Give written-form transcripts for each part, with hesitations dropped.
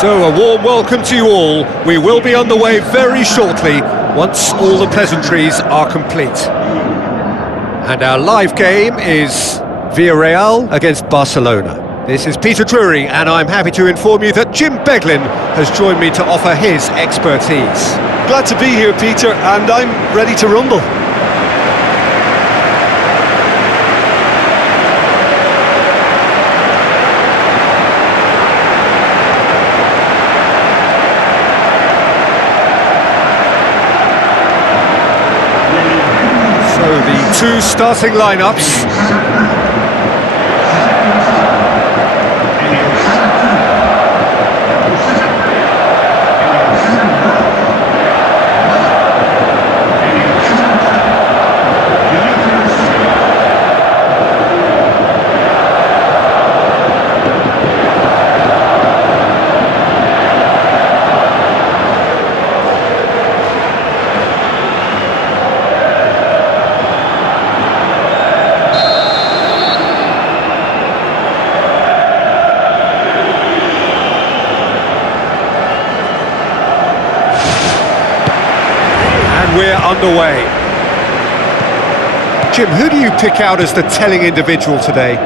So, a warm welcome to you all. We will be on the way very shortly, once all the pleasantries are complete. And our live game is Villarreal against Barcelona. This is Peter Drury, and I'm happy to inform you that Jim Beglin has joined me to offer his expertise. Glad to be here, Peter, and I'm ready to rumble. Two starting lineups. We're underway. Jim, who do you pick out as the telling individual today?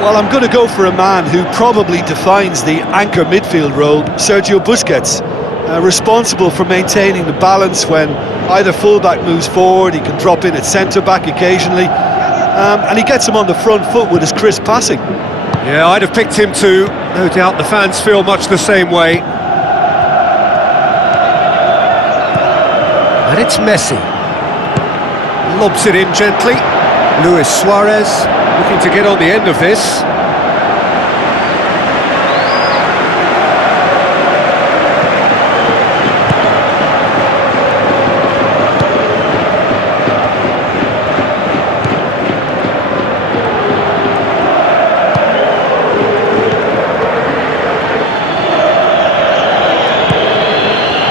Well, I'm going to go for a man who probably defines the anchor midfield role, Sergio Busquets. Responsible for maintaining the balance when either fullback moves forward, he can drop in at centre-back occasionally, and he gets him on the front foot with his crisp passing. Yeah, I'd have picked him too. No doubt the fans feel much the same way. And it's Messi. Lobs it in gently. Luis Suarez looking to get on the end of this.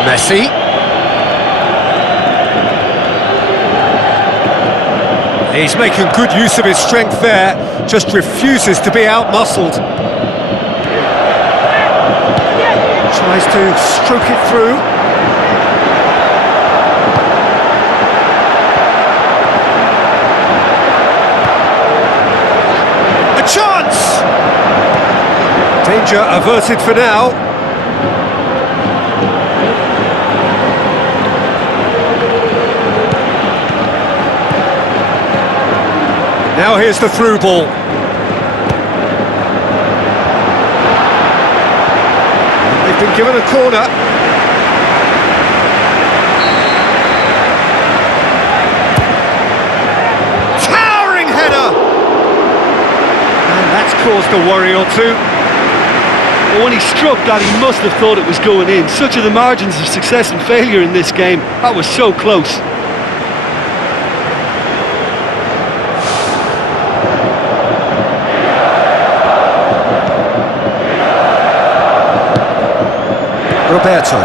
Messi. He's making good use of his strength there, just refuses to be out-muscled. Tries to stroke it through. A chance! Danger averted for now. Now here's the through ball. They've been given a corner. Towering header! And that's caused a worry or two. But when he struck that, he must have thought it was going in. Such are the margins of success and failure in this game. That was so close. Roberto.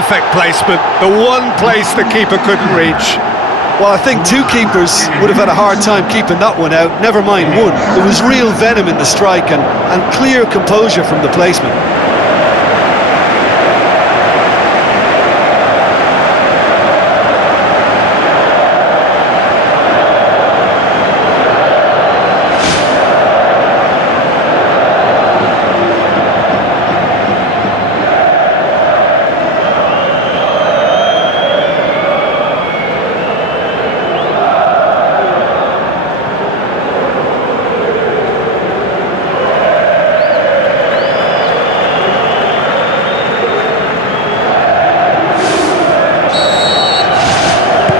Perfect placement, the one place the keeper couldn't reach. Well, I think two keepers would have had a hard time keeping that one out, never mind one. There was real venom in the strike and clear composure from the placement.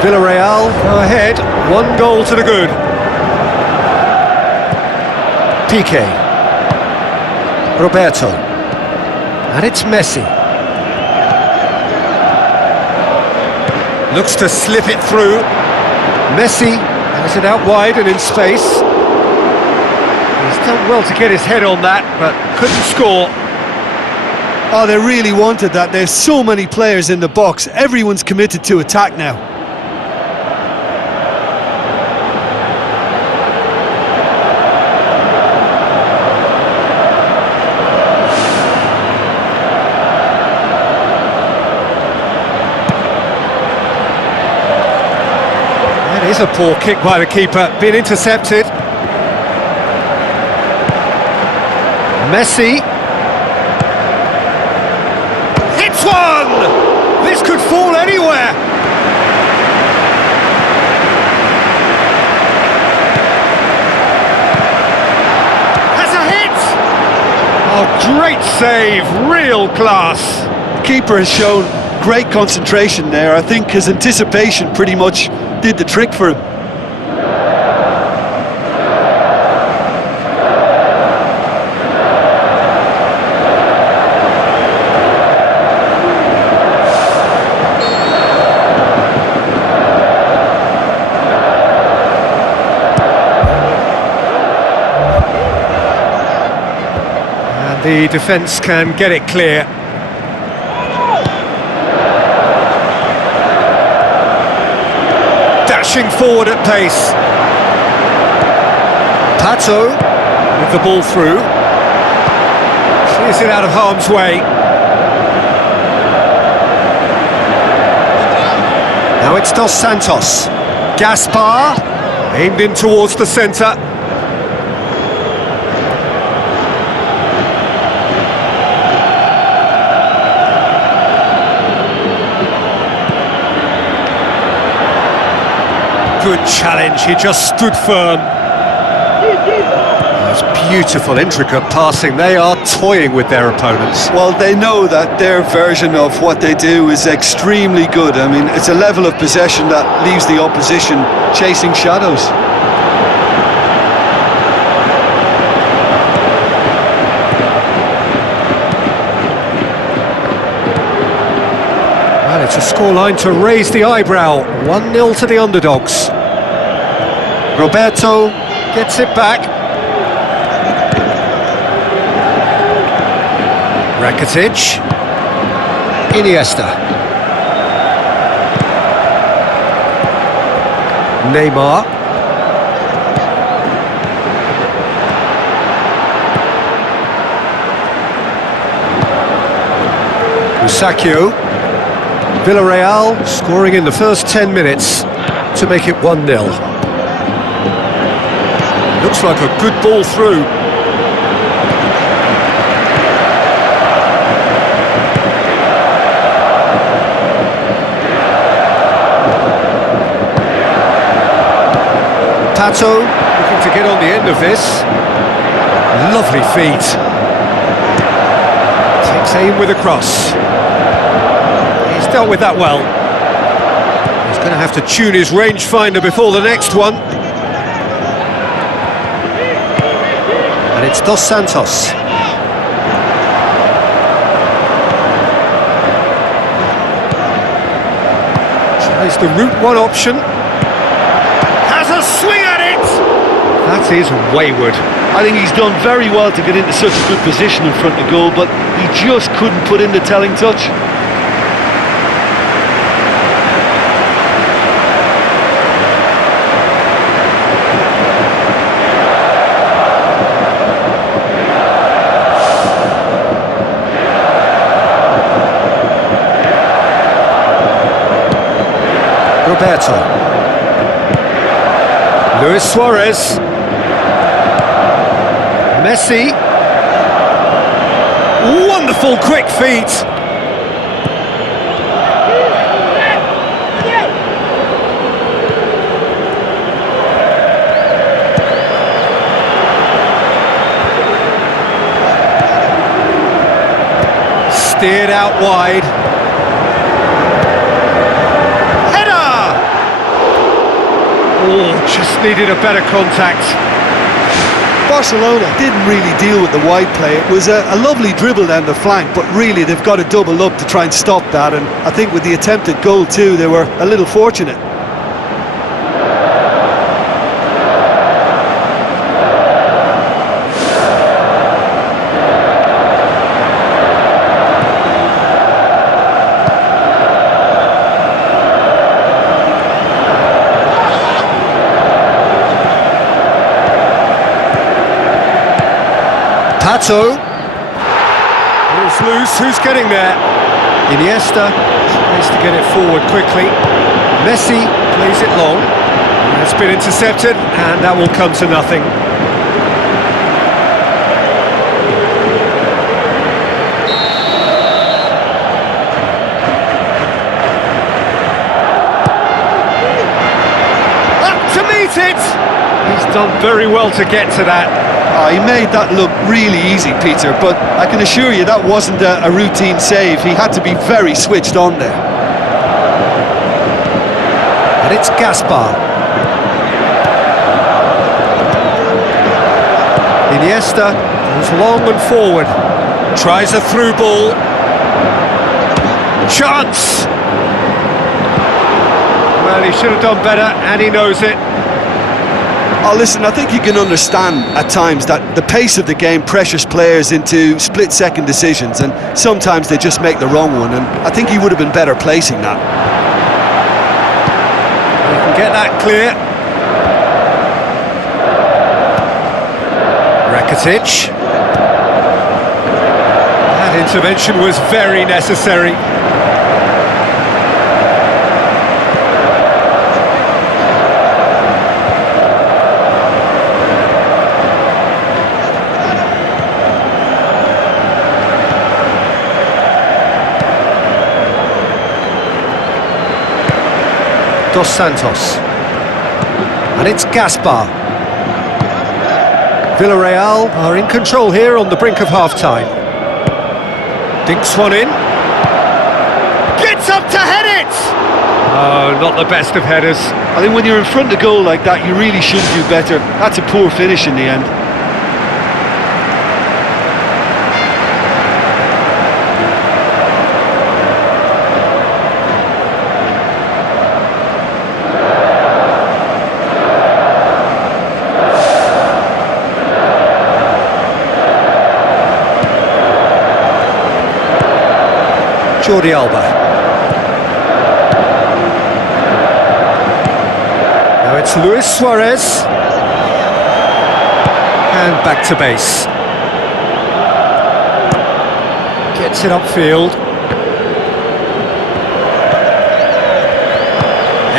Villarreal are ahead, 1 goal to the good. Piqué. Roberto. And it's Messi. Looks to slip it through. Messi has it out wide and in space. He's done well to get his head on that, but couldn't score. Oh, they really wanted that. There's so many players in the box. Everyone's committed to attack now. That is a poor kick by the keeper, been intercepted. Messi. Hits one! This could fall anywhere. Has a hit! Oh, great save, real class. The keeper has shown great concentration there. I think his anticipation pretty much did the trick for him. And the defence can get it clear. Dashing forward at pace. Pato with the ball through. Clears it out of harm's way. Now it's Dos Santos. Gaspar, aimed in towards the centre. Good challenge, he just stood firm. That's beautiful, intricate passing. They are toying with their opponents. Well, they know that their version of what they do is extremely good. I mean, it's a level of possession that leaves the opposition chasing shadows. Well, it's a scoreline to raise the eyebrow. 1-0 to the underdogs. Roberto gets it back. Rakitic. Iniesta. Neymar. Musacchio. Villarreal scoring in the first 10 minutes to make it 1-0. Looks like a good ball through. Pato looking to get on the end of this. Lovely feet. Takes aim with a cross. He's dealt with that well. He's going to have to tune his rangefinder before the next one. And it's Dos Santos. Tries the route one option. Has a swing at it! That is wayward. I think he's done very well to get into such a good position in front of goal, but he just couldn't put in the telling touch. Roberto. Luis Suarez. Messi. Wonderful quick feet. Steered out wide. Header! Oh, just needed a better contact. Barcelona didn't really deal with the wide play. It was a lovely dribble down the flank, but really they've got to double up to try and stop that, and I think with the attempted goal too, they were a little fortunate. Pato. Ball's loose, who's getting there? Iniesta tries to get it forward quickly. Messi plays it long. It's been intercepted, and that will come to nothing. Up to meet it! He's done very well to get to that. He made that look really easy, Peter, but I can assure you that wasn't a routine save. He had to be very switched on there. And it's Gaspar. Iniesta goes long and forward. Tries a through ball. Chance! Well, he should have done better, and he knows it. Oh, listen, I think you can understand at times that the pace of the game pressures players into split-second decisions, and sometimes they just make the wrong one, and I think he would have been better placing that. You can get that clear. Rakitic. That intervention was very necessary. Dos Santos, and it's Gaspar. Villarreal are in control here on the brink of half-time. Dinks one in. Gets up to head it! Oh, not the best of headers. I think when you're in front of goal like that, you really should do better. That's a poor finish in the end. Jordi Alba. Now it's Luis Suarez. And back to base. Gets it upfield.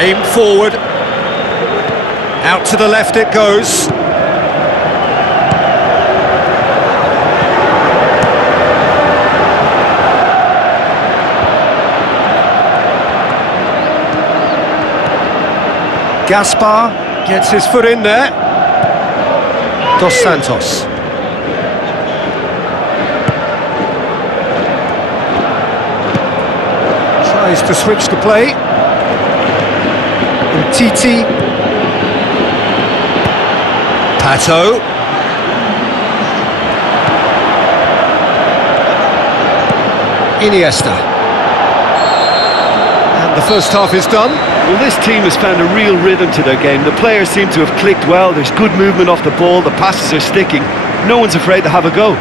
Aim forward. Out to the left it goes. Gaspar gets his foot in there. Dos Santos. Tries to switch the play. Titi. Pato. Iniesta. And the first half is done. Well, this team has found a real rhythm to their game. The players seem to have clicked well. There's good movement off the ball. The passes are sticking. No one's afraid to have a go.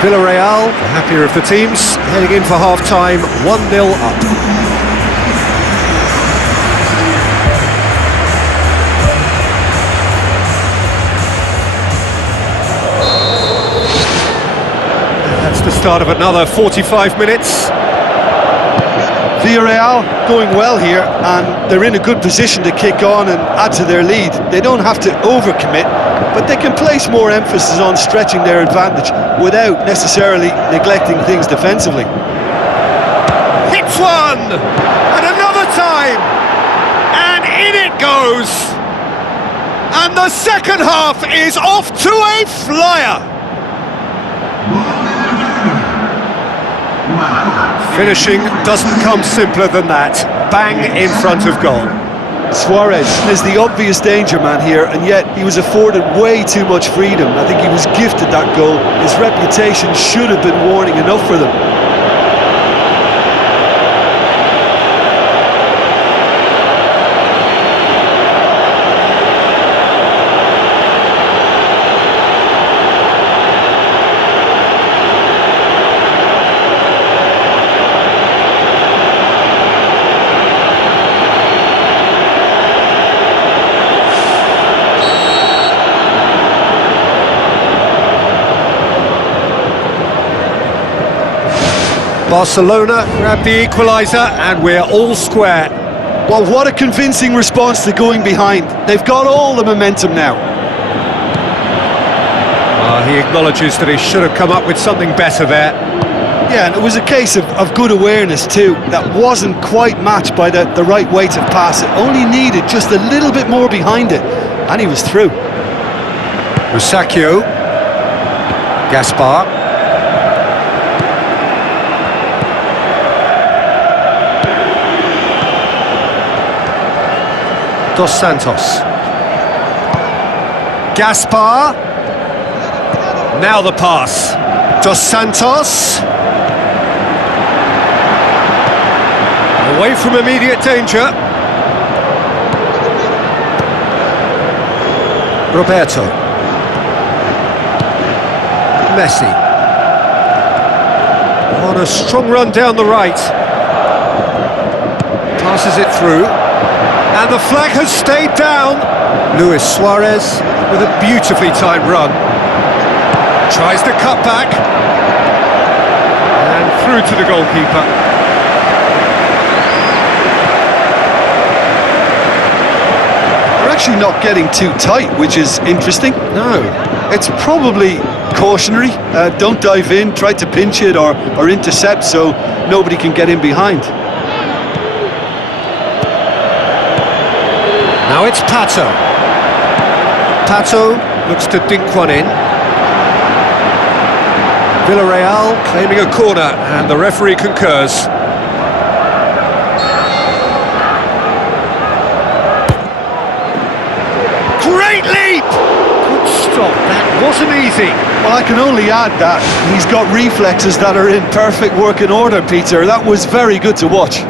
Villarreal, the happier of the teams, heading in for half-time, 1-0 up. That's the start of another 45 minutes. Villarreal going well here, and they're in a good position to kick on and add to their lead. They don't have to overcommit, but they can place more emphasis on stretching their advantage without necessarily neglecting things defensively. Hits one! And another time! And in it goes! And the second half is off to a flyer! Finishing doesn't come simpler than that. Bang in front of goal. Suarez is the obvious danger man here, and yet he was afforded way too much freedom. I think he was gifted that goal. His reputation should have been warning enough for them. Barcelona grab the equaliser and we're all square. Well, what a convincing response to going behind. They've got all the momentum now. He acknowledges that he should have come up with something better there. Yeah, and it was a case of good awareness too. That wasn't quite matched by the right weight of pass. It only needed just a little bit more behind it, and he was through. Musacchio. Gaspar. Dos Santos. Gaspar. Now the pass. Dos Santos. Away from immediate danger. Roberto. Messi. On a strong run down the right. Passes it through. And the flag has stayed down. Luis Suarez with a beautifully timed run. Tries to cut back. And through to the goalkeeper. They're actually not getting too tight, which is interesting. No. It's probably cautionary. Don't dive in, try to pinch it or intercept so nobody can get in behind. Now it's Pato. Pato looks to dink one in. Villarreal claiming a corner, and the referee concurs. Great leap! Good stop, that wasn't easy. Well, I can only add that he's got reflexes that are in perfect working order, Peter. That was very good to watch.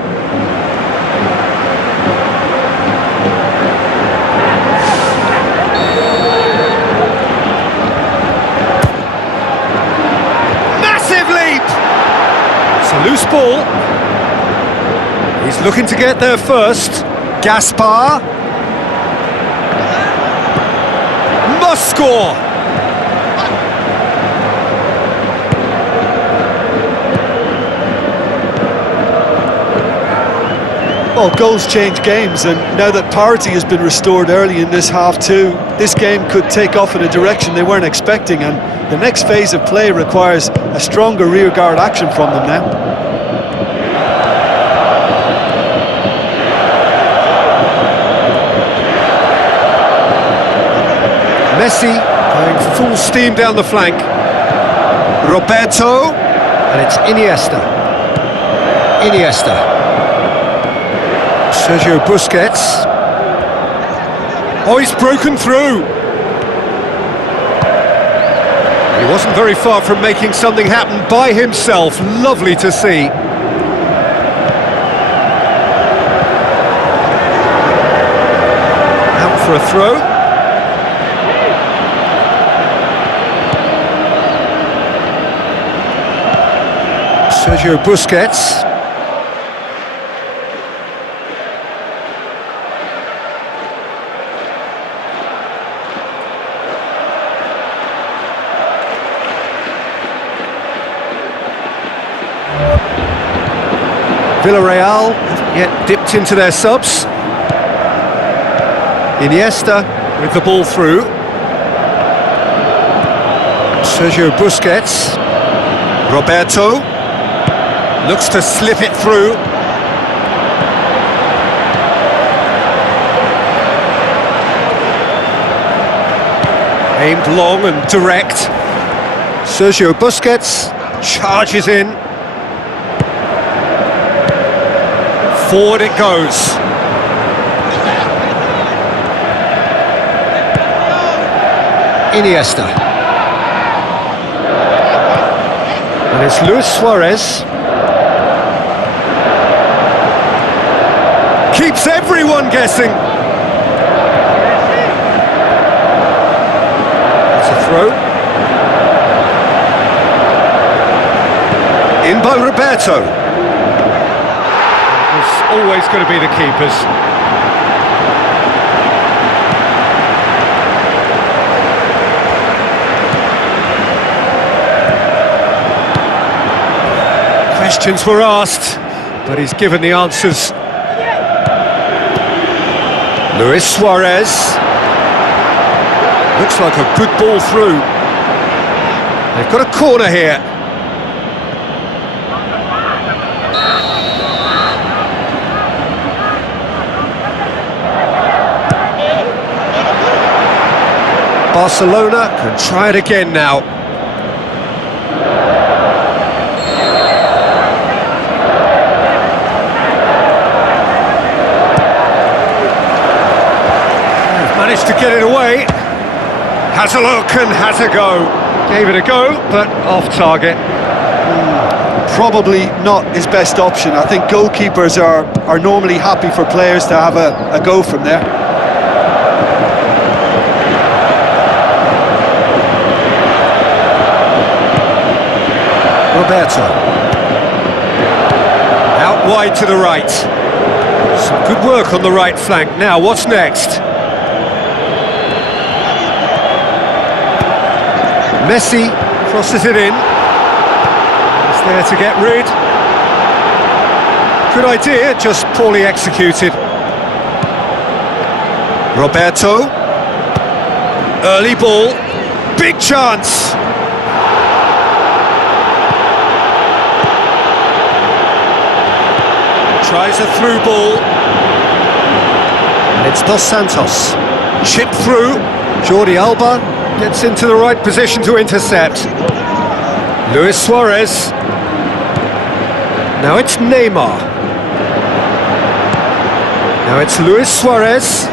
Loose ball. He's looking to get there first. Gaspar. Must score. Well, goals change games, and now that parity has been restored early in this half too, this game could take off in a direction they weren't expecting, and the next phase of play requires a stronger rearguard action from them now. Messi going full steam down the flank. Roberto. And it's Iniesta. Sergio Busquets. Oh, he's broken through. He wasn't very far from making something happen by himself. Lovely to see. Out for a throw. Sergio Busquets. Villarreal yet dipped into their subs. Iniesta with the ball through. Sergio Busquets. Roberto looks to slip it through. Aimed long and direct. Sergio Busquets charges in. Forward it goes. Iniesta. And it's Luis Suarez. Keeps everyone guessing. It's a throw. In by Roberto. It's always going to be the keepers. Questions were asked, but he's given the answers. Luis Suarez. Looks like a good ball through. They've got a corner here. Barcelona can try it again now. Managed to get it away. Has a look and has a go. Gave it a go, but off target. Probably not his best option. I think goalkeepers are normally happy for players to have a go from there. Roberto. Out wide to the right. Some good work on the right flank. Now, what's next? Messi crosses it in. He's there to get rid. Good idea, just poorly executed. Roberto. Early ball. Big chance. Tries a through ball. And it's Dos Santos. Chip through. Jordi Alba gets into the right position to intercept. Luis Suarez. Now it's Neymar. Now it's Luis Suarez.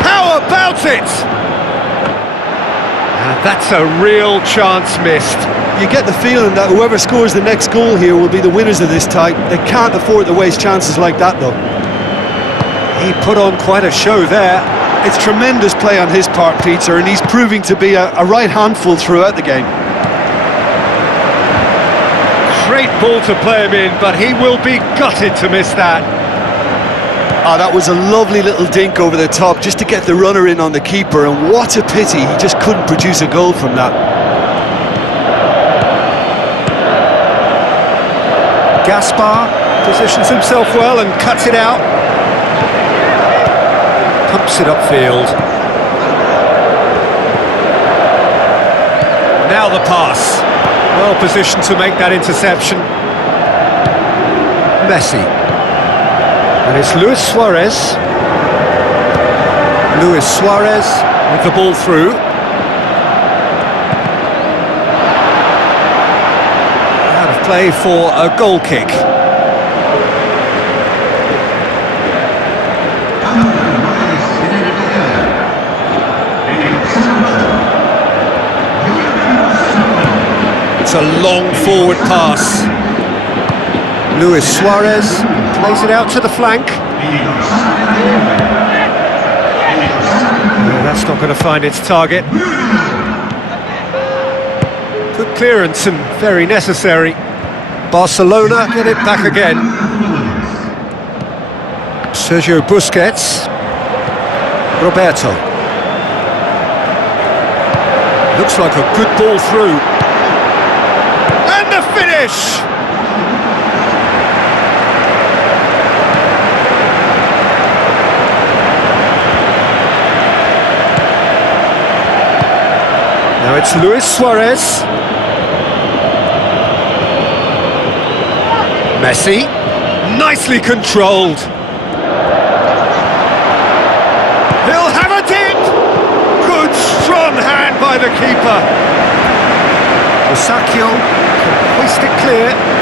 How about it? And that's a real chance missed. You get the feeling that whoever scores the next goal here will be the winners of this tie. They can't afford to waste chances like that, though. He put on quite a show there. It's tremendous play on his part, Peter, and he's proving to be a right handful throughout the game. Great ball to play him in, but he will be gutted to miss that. Ah, that was a lovely little dink over the top just to get the runner in on the keeper, and what a pity he just couldn't produce a goal from that. Gaspar positions himself well and cuts it out. Pumps it upfield. Now the pass. Well positioned to make that interception. Messi. And it's Luis Suarez. Luis Suarez with the ball through. Out of play for a goal kick. It's a long forward pass. Luis Suarez plays it out to the flank. That's not going to find its target. Good clearance and very necessary. Barcelona get it back again. Sergio Busquets. Roberto. Looks like a good ball through. And the finish! it's Luis Suarez. Messi, nicely controlled. He'll have it in! Good strong hand by the keeper. Osakio can hoist it clear.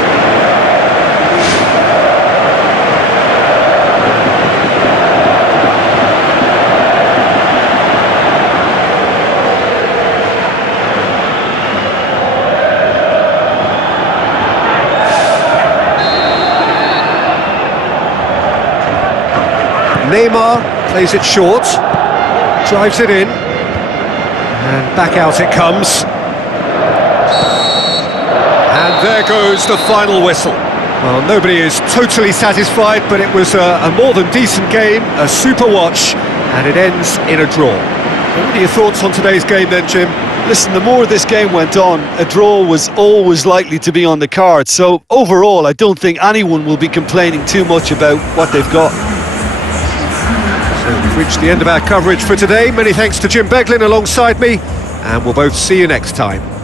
Neymar plays it short, drives it in, and back out it comes. And there goes the final whistle. Well, nobody is totally satisfied, but it was a more than decent game, a super watch, and it ends in a draw. What are your thoughts on today's game then, Jim? Listen, the more this game went on, a draw was always likely to be on the card. So overall, I don't think anyone will be complaining too much about what they've got. So we've reached the end of our coverage for today. Many thanks to Jim Beglin alongside me, and we'll both see you next time.